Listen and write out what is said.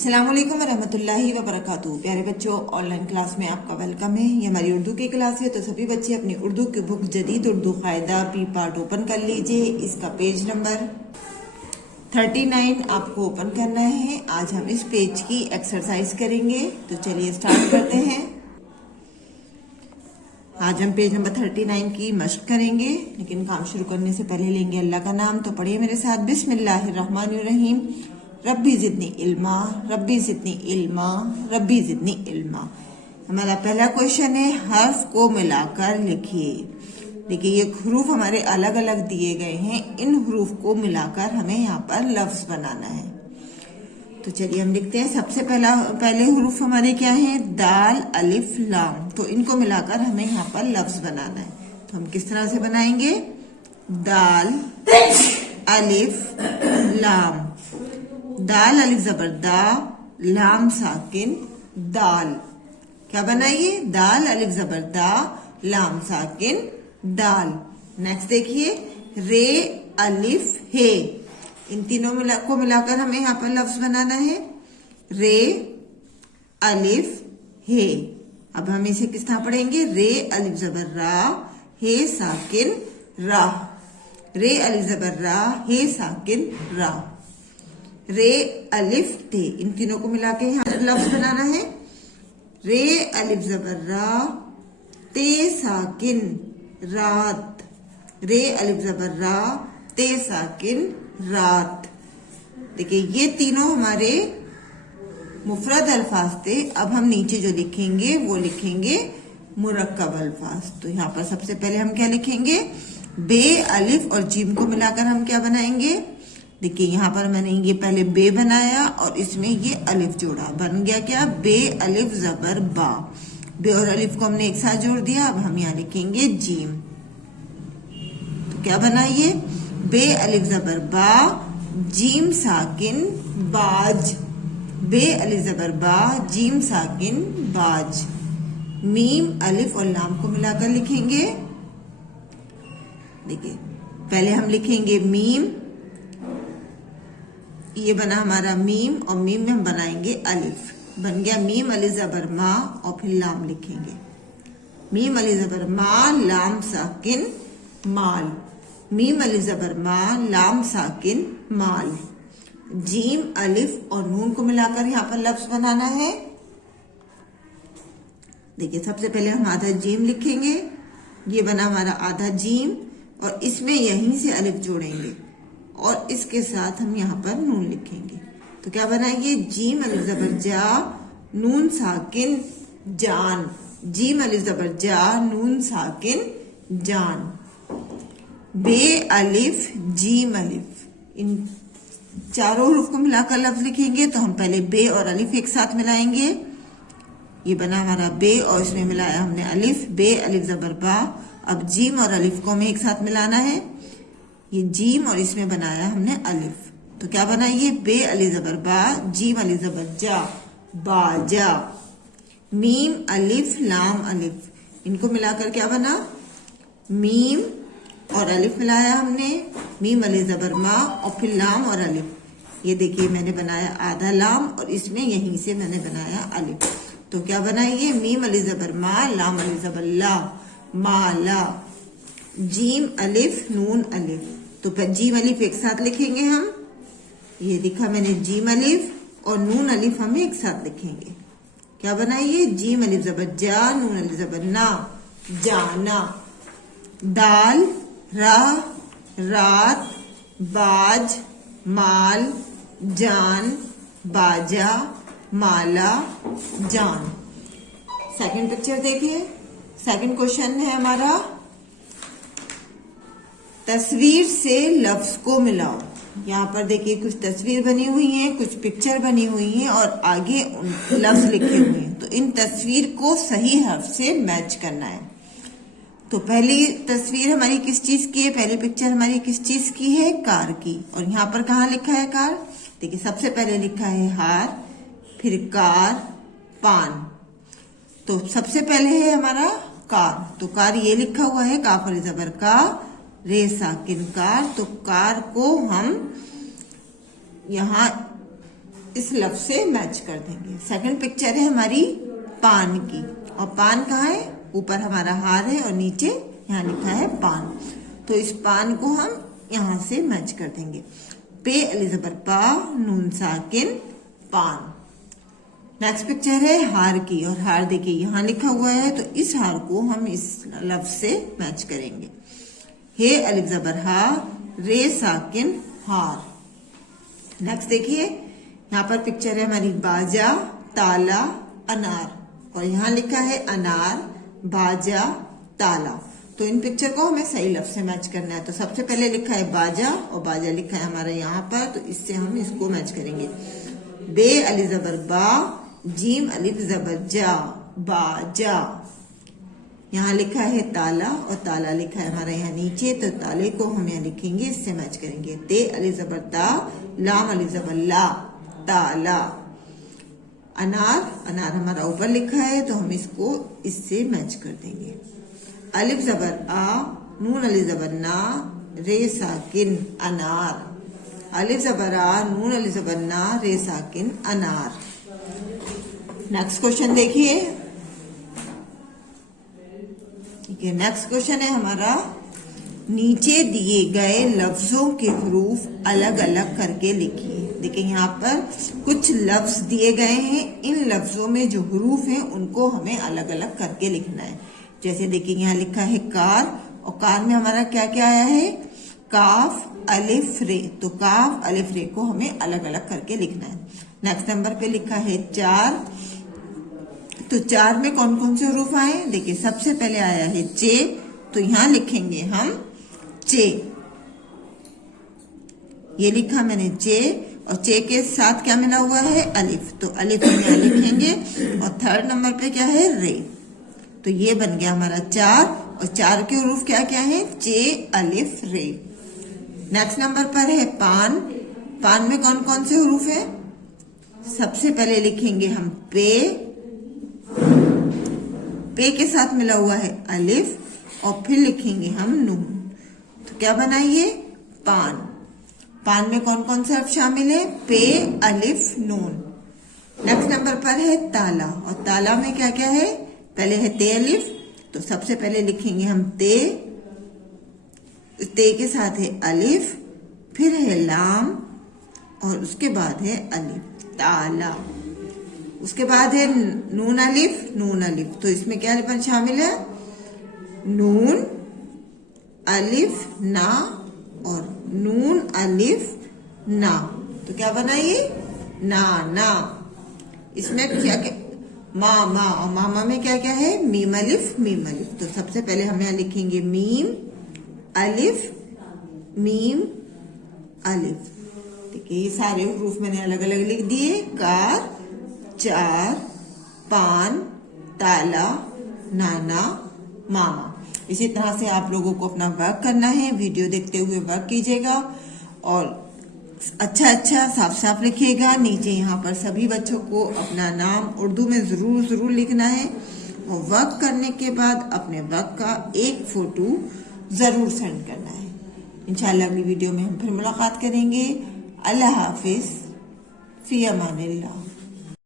अस्सलामुअलैकुम वरहमतुल्लाहि वबरकातुहू। प्यारे बच्चों, ऑनलाइन क्लास में आपका वेलकम है। ये हमारी उर्दू की क्लास है, तो सभी बच्चे अपनी उर्दू की बुक जदीद उर्दू कायदा प्री पार्ट ओपन कर लीजिए। इसका पेज नंबर 39 आपको ओपन करना है। आज हम इस पेज की एक्सरसाइज करेंगे, तो चलिए स्टार्ट करते हैं। आज हम पेज नंबर 39 की मश्क करेंगे, लेकिन काम शुरू करने से पहले लेंगे अल्लाह का नाम। तो पढ़िए मेरे साथ, बिस्मिल्लाहिर्रहमानिर्रहीम। रब्बी जिदनी इल्मा, रब्बी जिदनी इल्मा, रब्बी जिदनी इल्मा। हमारा पहला क्वेश्चन है, हर्फ को मिलाकर लिखिए। देखिए, ये हरूफ हमारे अलग अलग दिए गए हैं, इन हरूफ को मिलाकर हमें यहाँ पर लफ्ज बनाना है। तो चलिए हम लिखते हैं। सबसे पहले हरूफ हमारे क्या है, दाल अलिफ लाम। तो इनको मिलाकर हमें यहाँ पर लफ्ज बनाना है। तो हम किस तरह से बनाएंगे, दाल अलिफ लाम, दाल अलिफ जबर दा, लाम साकिन दाल। क्या बनाइए, दाल अलिफ जबर दा, लाम साकिन दाल। नेक्स्ट देखिए, रे अलिफ हे। इन तीनों को मिलाकर हमें यहाँ पर लफ्ज बनाना है, रे अलिफ हे। अब हम इसे किस तरह पढ़ेंगे, रे अलिफ जबर रा, हे साकिन रा, रे अलिफ जबर रा, हे साकिन रा, रे अलिफ ते। इन तीनों को मिला के यहाँ लफ्ज बनाना है, रे अलिफ जबर रा, ते साकिन रात, रे अलिफ जबर रा, ते साकिन रात। देखिए, ये तीनों हमारे मुफरद अल्फाज थे। अब हम नीचे जो लिखेंगे वो लिखेंगे मुरक्कब अल्फाज। तो यहाँ पर सबसे पहले हम क्या लिखेंगे, बे अलिफ और जीम को मिलाकर हम क्या बनाएंगे। देखिए, यहाँ पर मैंने ये पहले बे बनाया और इसमें ये अलिफ जोड़ा, बन गया क्या, बे अलिफ जबर बा। बे और अलिफ को हमने एक साथ जोड़ दिया। अब हम यहाँ लिखेंगे जीम। तो क्या बनाइए, बे अलिफ जबर बा, जीम साकिन बाज, बे अलिफ जबर बा, जीम साकिन बाज। मीम अलिफ और लाम को मिलाकर लिखेंगे। देखिए, पहले हम लिखेंगे मीम, ये बना हमारा मीम, और मीम में हम बनाएंगे अलिफ, बन गया मीम अलिफ जबर मा, और फिर लाम लिखेंगे, मीम अलिफ जबर मा, लाम साकिन माल, मीम अलिफ जबर मा, लाम साकिन माल। जीम अलिफ और नून को मिलाकर यहाँ पर लफ्ज बनाना है। देखिए, सबसे पहले हम आधा जीम लिखेंगे, ये बना हमारा आधा जीम, और इसमें यहीं से अलिफ जोड़ेंगे और इसके साथ हम यहाँ पर नून लिखेंगे। तो क्या बनाएंगे, जीम अलिफ जबर जा, नून साकिन जान, जीम अलिफ जबर जा, नून साकिन जान। बे अलिफ जीम अलिफ, इन चारों हरूफ को मिलाकर लफ्ज लिखेंगे। तो हम पहले बे और अलिफ एक साथ मिलाएंगे, ये बना हमारा बे और इसमें मिलाया हमने अलिफ, बे अलिफ जबर बा। अब जीम और अलिफ को हमें एक साथ मिलाना है, ये जीम और इसमें बनाया हमने अलिफ। तो क्या बनाइए, बे अलिफ जबर बा, जीम अलिफ जबर जा, बाजा। मीम अलिफ लाम अलिफ, इनको मिलाकर क्या बना, मीम और अलिफ मिलाया हमने, मीम अलिफ जबर मा, और फिर लाम और अलिफ। ये देखिए, मैंने बनाया आधा लाम और इसमें यहीं से मैंने बनाया अलिफ। तो क्या बनाइए, मीम अलिफ जबर मा, लाम अलिफ जबर ला, माला। जीम अलिफ नून अलिफ, तो जीम अलिफ एक साथ लिखेंगे हम, ये लिखा मैंने जीम अलिफ, और नून अलिफ हम एक साथ लिखेंगे। क्या बनाइए, जीम अलिफ जबर जा, नून अलिफ जबर ना, जाना। दाल रा, रात, बाज, माल, जान, बाजा, माला, जान। सेकंड पिक्चर देखिए। सेकंड क्वेश्चन है हमारा, तस्वीर से लफ्ज को मिलाओ। यहाँ पर देखिए, कुछ तस्वीर बनी हुई है, कुछ पिक्चर बनी हुई है, और आगे लफ्ज लिखे हुए हैं। तो इन तस्वीर को सही हर्फ से मैच करना है। तो पहली तस्वीर हमारी किस चीज की है, पहली पिक्चर हमारी किस चीज की है, कार की। और यहाँ पर कहाँ लिखा है कार, देखिए सबसे पहले लिखा है हार, फिर कार, पान। तो सबसे पहले है हमारा कार, तो कार ये लिखा हुआ है, काफ अलिफ जबर का, रे साकिन कार। तो कार को हम यहाँ इस लफ्ज से मैच कर देंगे। सेकंड पिक्चर है हमारी पान की, और पान कहाँ है? ऊपर हमारा हार है और नीचे यहाँ लिखा है पान। तो इस पान को हम यहाँ से मैच कर देंगे। पे अलिफ ज़बर पा, नून साकिन, पान। नेक्स्ट पिक्चर है हार की, और हार देखिए यहाँ लिखा हुआ है, तो इस हार को हम इस लफ्ज से मैच करेंगे। हे अलिफ ज़बर हा, रे साकिन, हार। नेक्स्ट देखिए यहाँ पर पिक्चर है हमारी बाजा, ताला, अनार, और यहाँ लिखा है अनार, बाजा, ताला। तो इन पिक्चर को हमें सही लफ्ज से मैच करना है। तो सबसे पहले लिखा है बाजा, और बाजा लिखा है हमारे यहाँ पर, तो इससे हम इसको मैच करेंगे। बे अलिफ ज़बर बा, जीम अलिफ ज़बर जा, बाजा। यहाँ लिखा है ताला, और ताला लिखा है हमारे यहाँ नीचे, तो ताले को हम यहाँ लिखेंगे, इससे मैच करेंगे। ते अलिफ ज़बर ता, लाम अलिफ ज़बर ला, ताला। अनार, अनार हमारा ऊपर लिखा है, तो हम इसको इससे मैच कर देंगे। अलिफ ज़बर आ, नून अलिफ ज़बर ना, रे साकिन, अनार। अलिफ ज़बर आ, नून अलिफ ज़बर ना, रे साकिन, अनार। नेक्स्ट क्वेश्चन देखिए। ठीक है, नेक्स्ट क्वेश्चन है हमारा, नीचे दिए गए लफ्जों के हरूफ अलग अलग करके लिखिए। देखिए यहाँ पर कुछ लफ्ज दिए गए हैं, इन लफ्जों में जो हरूफ हैं उनको हमें अलग अलग करके लिखना है। जैसे देखिए यहाँ लिखा है कार, और कार में हमारा क्या क्या आया है? काफ, अलिफ, रे। तो काफ, अलिफ, रे को हमें अलग अलग करके लिखना है। नेक्स्ट नंबर पे लिखा है चार, तो चार में कौन कौन से हरूफ आए? देखिए सबसे पहले आया है चे, तो यहाँ लिखेंगे हम चे। ये लिखा मैंने चे, और चे के साथ क्या मिला हुआ है? अलिफ, तो अलिफ हम यहाँ लिखेंगे। और थर्ड नंबर पे क्या है? रे। तो ये बन गया हमारा चार, और चार के हरूफ क्या क्या है? चे, अलिफ, रे। नेक्स्ट नंबर पर है पान, पान में कौन कौन से हरूफ है? सबसे पहले लिखेंगे हम पे, पे के साथ मिला हुआ है अलिफ, और फिर लिखेंगे हम नून। तो क्या बनाइए? पान। पान में कौन कौन से हर्फ शामिल है? पे, अलिफ, नून। नेक्स्ट नंबर पर है ताला, और ताला में क्या क्या है? पहले है ते अलिफ, तो सबसे पहले लिखेंगे हम ते, ते के साथ है अलिफ, फिर है लाम, और उसके बाद है अलिफ, ताला। उसके बाद है नून अलिफ, नून अलिफ, तो इसमें क्या अलिफ शामिल है? नून, अलिफ, ना, और नून, अलिफ, ना। तो क्या बनाइए? ना, ना। इसमें क्या क्या? मा, मा, और मामा में क्या क्या है? मीम अलिफ, मीम अलिफ। तो सबसे पहले हम यहाँ लिखेंगे मीम, अलिफ, मीम, अलिफ। ठीक है, ये सारे हरूफ मैंने अलग अलग लिख दिए। कार, चार, पान, ताला, नाना, मामा। इसी तरह से आप लोगों को अपना वर्क करना है, वीडियो देखते हुए वर्क कीजिएगा, और अच्छा अच्छा साफ साफ लिखिएगा। नीचे यहाँ पर सभी बच्चों को अपना नाम उर्दू में जरूर लिखना है, और वर्क करने के बाद अपने वर्क का एक फोटो जरूर सेंड करना है। इंशाल्लाह अगली वीडियो में हम फिर मुलाकात करेंगे। अल्लाह हाफिज, फी अमानिल्लाह।